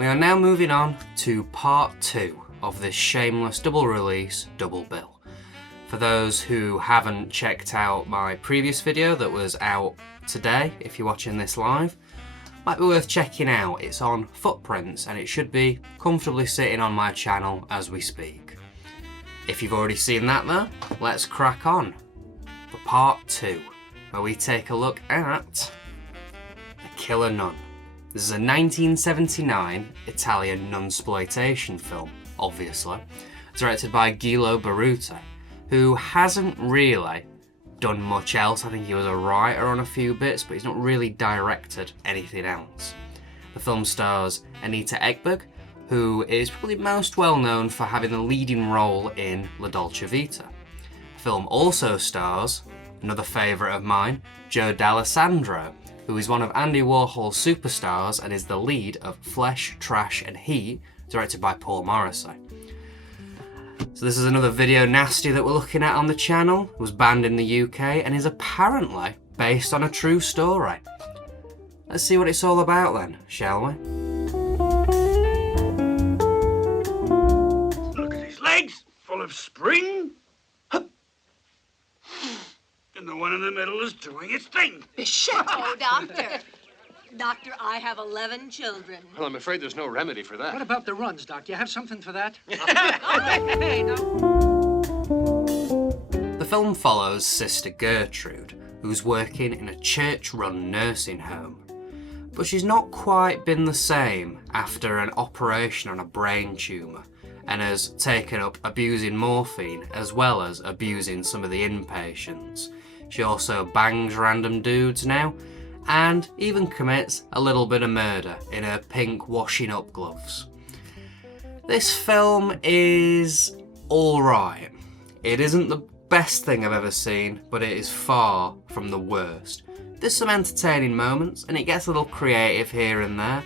we are now moving on to part 2 of this Shameless double release double bill. For those who haven't checked out my previous video that was out today, if you're watching this live, might be worth checking out. It's on Footprints and it should be comfortably sitting on my channel as we speak. If you've already seen that though, let's crack on for part 2, where we take a look at The Killer Nun. This is a 1979 Italian Nunsploitation film, obviously, directed by Giulio Berruti, who hasn't really done much else. I think he was a writer on a few bits, but he's not really directed anything else. The film stars Anita Ekberg, who is probably most well known for having the leading role in La Dolce Vita. The film also stars another favourite of mine, Joe D'Alessandro, who is one of Andy Warhol's superstars and is the lead of Flesh, Trash and Heat, directed by Paul Morrissey. So this is another video nasty that we're looking at on the channel. It was banned in the UK and is apparently based on a true story. Let's see what it's all about then, shall we? Look at his legs, full of spring. Hup. And the one in the middle is doing its thing. Oh, Doctor. Doctor, I have 11 children. Well, I'm afraid there's no remedy for that. What about the runs, Doc? Do you have something for that? Hey, no. The film follows Sister Gertrude, who's working in a church-run nursing home. But she's not quite been the same after an operation on a brain tumour, and has taken up abusing morphine as well as abusing some of the inpatients. She also bangs random dudes now, and even commits a little bit of murder in her pink washing up gloves. This film is alright. It isn't the best thing I've ever seen, but it is far from the worst. There's some entertaining moments and it gets a little creative here and there,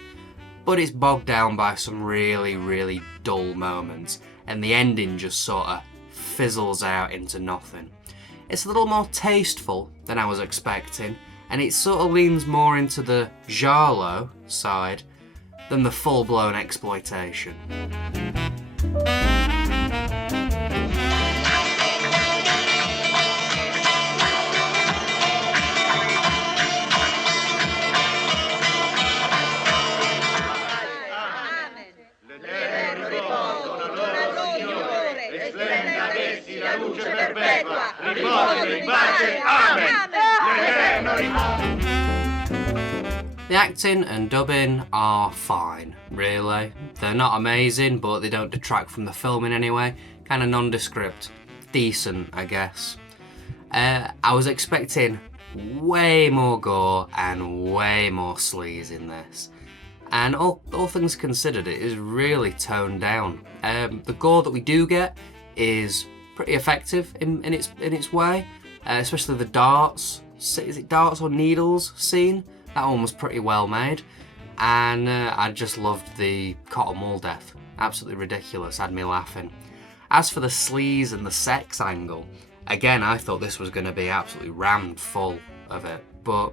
but it's bogged down by some really, really dull moments, and the ending just sort of fizzles out into nothing. It's a little more tasteful than I was expecting, and it sort of leans more into the giallo side than the full-blown exploitation. The acting and dubbing are fine, really. They're not amazing, but they don't detract from the film in any way. Kind of nondescript. Decent, I guess. I was expecting way more gore and way more sleaze in this. And all things considered, it is really toned down. The gore that we do get is pretty effective in its way, especially the darts. Is it darts or needles scene? That one was pretty well made, and I just loved the cotton wool death. Absolutely ridiculous, had me laughing. As for the sleaze and the sex angle, again, I thought this was going to be absolutely rammed full of it, but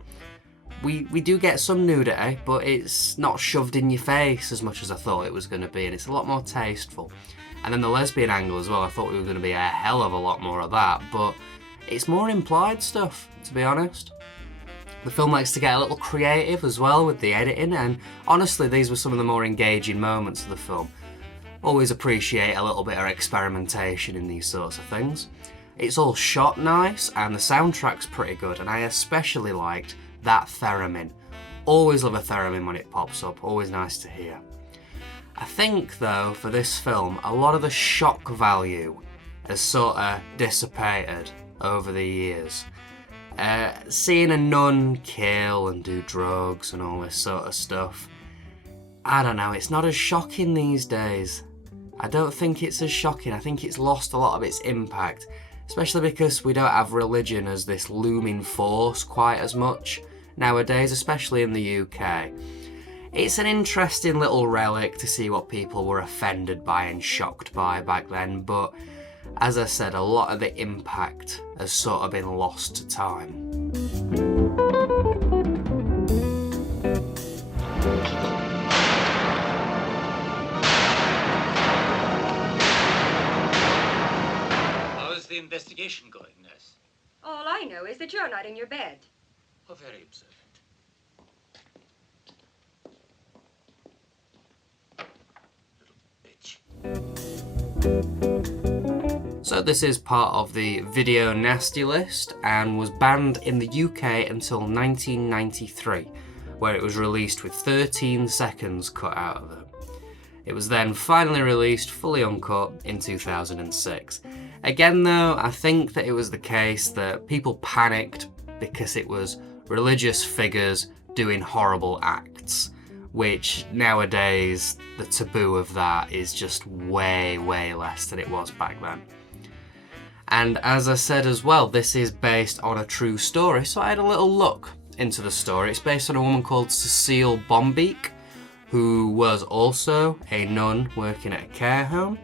we do get some nudity, but it's not shoved in your face as much as I thought it was going to be, and it's a lot more tasteful. And then the lesbian angle as well, I thought we were going to be a hell of a lot more of that, but it's more implied stuff, to be honest. The film likes to get a little creative as well with the editing, and honestly these were some of the more engaging moments of the film. Always appreciate a little bit of experimentation in these sorts of things. It's all shot nice and the soundtrack's pretty good, and I especially liked that theremin. Always love a theremin when it pops up, always nice to hear. I think though for this film a lot of the shock value has sort of dissipated over the years. Seeing a nun kill and do drugs and all this sort of stuff, I don't know, it's not as shocking these days. I don't think it's as shocking. I think it's lost a lot of its impact, especially because we don't have religion as this looming force quite as much nowadays, especially in the UK. It's an interesting little relic to see what people were offended by and shocked by back then, but as I said, a lot of the impact has sort of been lost to time. investigation going, nurse? All I know is that you're not in your bed. Oh, very observant. So this is part of the video nasty list and was banned in the UK until 1993, where it was released with 13 seconds cut out of it. It was then finally released fully uncut in 2006. Again though, I think that it was the case that people panicked because it was religious figures doing horrible acts, which nowadays the taboo of that is just way, way less than it was back then. And as I said as well, this is based on a true story, so I had a little look into the story. It's based on a woman called Cecile Bombeek, who was also a nun working at a care home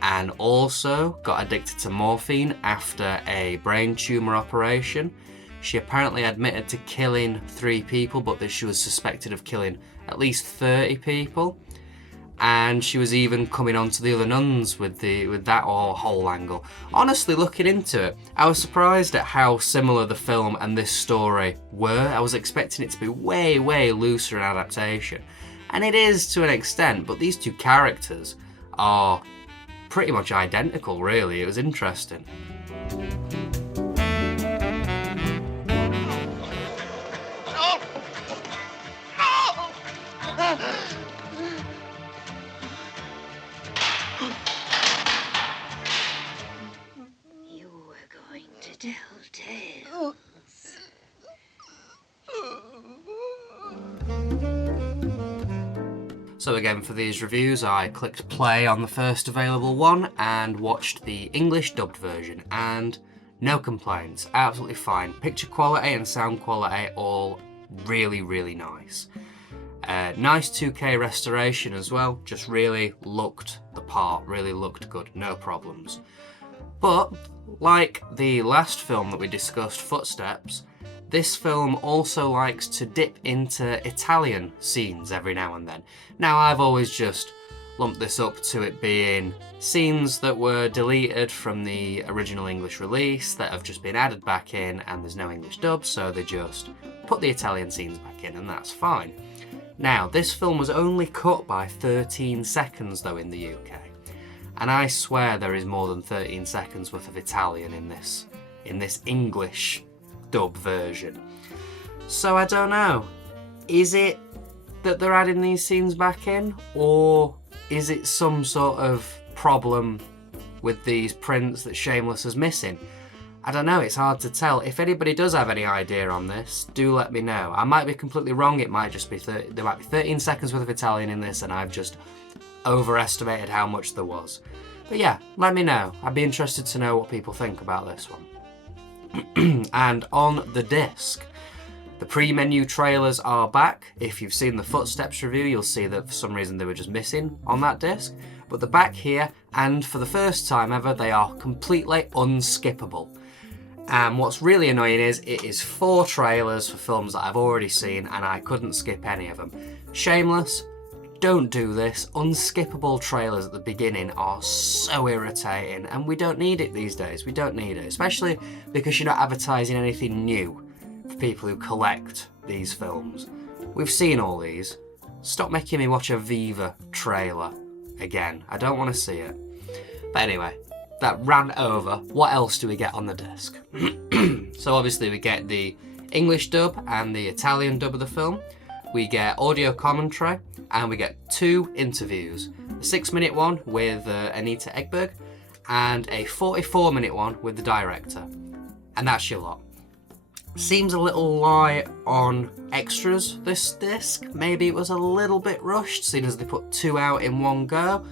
and also got addicted to morphine after a brain tumour operation. She apparently admitted to killing 3 people, but that she was suspected of killing at least 30 people. And she was even coming on to the other nuns with that whole angle. Honestly, looking into it, I was surprised at how similar the film and this story were. I was expecting it to be way, way looser in adaptation. And it is to an extent, but these two characters are pretty much identical, really. It was interesting. You were going to tell tales. So again, for these reviews, I clicked play on the first available one and watched the English dubbed version, and no complaints, absolutely fine. Picture quality and sound quality all really, really nice. Nice 2K restoration as well, just really looked the part, really looked good, no problems. But, like the last film that we discussed, Footsteps, this film also likes to dip into Italian scenes every now and then. Now, I've always just lumped this up to it being scenes that were deleted from the original English release that have just been added back in, and there's no English dub, so they just put the Italian scenes back in, and that's fine. Now, this film was only cut by 13 seconds though in the UK, and I swear there is more than 13 seconds worth of Italian in this English dub version. So I don't know, is it that they're adding these scenes back in, or is it some sort of problem with these prints that Shameless is missing? I don't know, it's hard to tell. If anybody does have any idea on this, do let me know. I might be completely wrong, it might just be there might be 13 seconds worth of Italian in this and I've just overestimated how much there was. But yeah, let me know. I'd be interested to know what people think about this one. And on the disc, the pre-menu trailers are back. If you've seen the Footsteps review, you'll see that for some reason they were just missing on that disc. But they're back here, and for the first time ever, they are completely unskippable. And what's really annoying is, it is 4 trailers for films that I've already seen, and I couldn't skip any of them. Shameless, don't do this. Unskippable trailers at the beginning are so irritating, and we don't need it these days. We don't need it, especially because you're not advertising anything new for people who collect these films. We've seen all these. Stop making me watch a Viva trailer again. I don't want to see it. But anyway, that ran over. What else do we get on the disc? So obviously we get the English dub and the Italian dub of the film. We get audio commentary, and we get 2 interviews. A 6-minute one with Anita Ekberg, and a 44-minute one with the director. And that's your lot. Seems a little light on extras, this disc. Maybe it was a little bit rushed, seeing as they put 2 out in one go.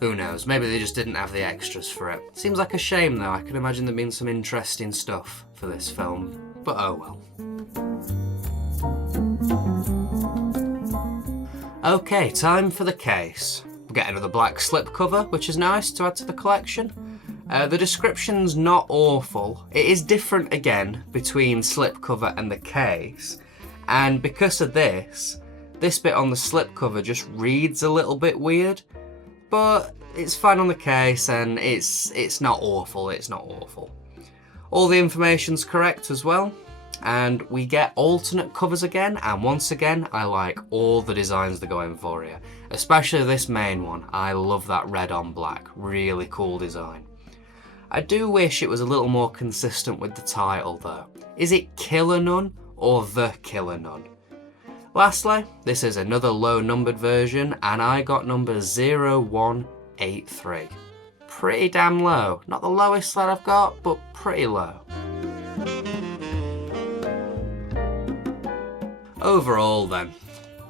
Who knows, maybe they just didn't have the extras for it. Seems like a shame though, I can imagine there being some interesting stuff for this film, but oh well. Okay, time for the case. We get another black slipcover, which is nice to add to the collection. The description's not awful. It is different again between slipcover and the case, and because of this bit on the slipcover just reads a little bit weird. but it's fine on the case, and it's not awful, it's not awful. All the information's correct as well, and we get alternate covers again, and once again, I like all the designs they're going for here. Especially this main one, I love that red on black, really cool design. I do wish it was a little more consistent with the title though. Is it Killer Nun or The Killer Nun? Lastly, this is another low numbered version, and I got number 0183. Pretty damn low. Not the lowest that I've got, but pretty low. Overall then,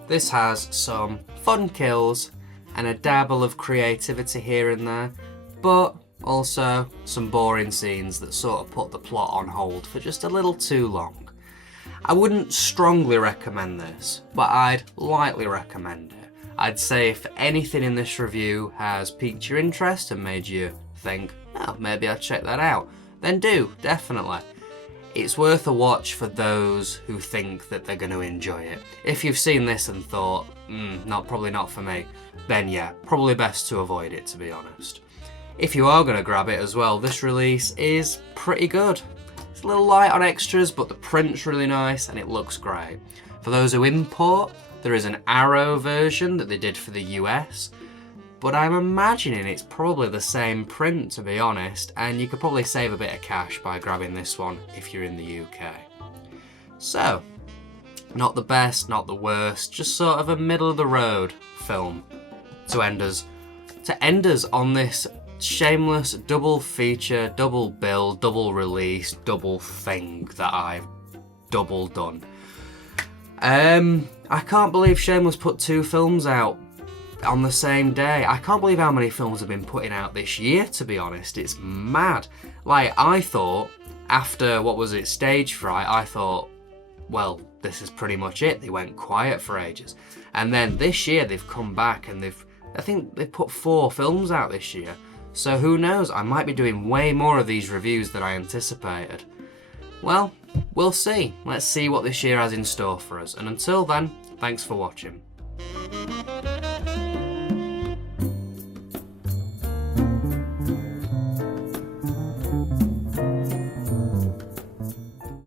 this has some fun kills and a dabble of creativity here and there, but also some boring scenes that sort of put the plot on hold for just a little too long. I wouldn't strongly recommend this, but I'd lightly recommend it. I'd say if anything in this review has piqued your interest and made you think, oh, maybe I'll check that out, then do, definitely. It's worth a watch for those who think that they're going to enjoy it. If you've seen this and thought, probably not for me, then yeah, probably best to avoid it, to be honest. If you are going to grab it as well, this release is pretty good. It's a little light on extras, but the print's really nice and it looks great. For those who import, there is an Arrow version that they did for the US, but I'm imagining it's probably the same print, to be honest, and you could probably save a bit of cash by grabbing this one if you're in the UK. So, not the best, not the worst, just sort of a middle of the road film to end us on this shameless double feature, double bill, double release, double thing that I've double done. I can't believe Shameless put 2 films out on the same day. I can't believe how many films have been putting out this year, to be honest. It's mad. Like, I thought, after, what was it, Stage Fright, I thought, well, this is pretty much it. They went quiet for ages. And then this year they've come back and I think they've put 4 films out this year. So who knows, I might be doing way more of these reviews than I anticipated. Well, we'll see. Let's see what this year has in store for us. And until then, thanks for watching.